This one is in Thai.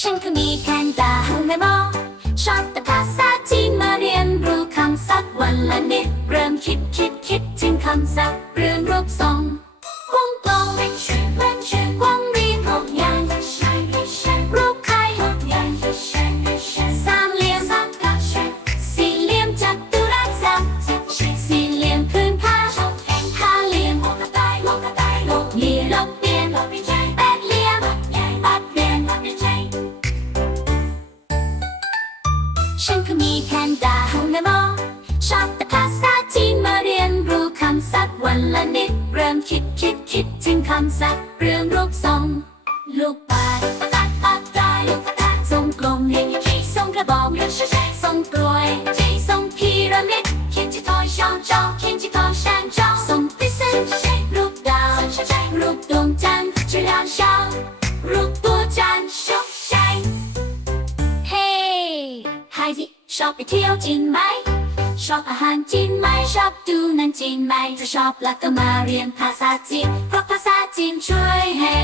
ฉันก็มีแคนตาในหมอชอบแต่ภาษาจีนมาเรียนรู้คำศัพท์วันละนิด เริ่มคิดคิดคิดถึงคำศัพท์เรื่องรูปทรง ฉันก็มีแคนดาในหมชอบแต่ภาษาจีนมาเรียนรู้คำศัพท์วันละนิด เริ่มคิดคิดคิดถึงคำศัพท์เรื่องรูปทรง ลูกปัดตัดปัดตายลูกปัดทรงกลมเรียงที่ทรงกระบอกเรื่องทรงกลวยที่ทรงพีระมิดเขียนที่ทอยช่องจอเขียนที่ทอยแสนจอทรงพิเศษรูปดาวรูปดวงจันทร์จุฬาเช้ารูป ชอบไปเที่ยวจีนไหม ชอบอาหารจีนไหม ชอบดูหนังจีนไหม ถ้าชอบแล้วก็มาเรียนภาษาจีน เพราะภาษาจีนช่วยให้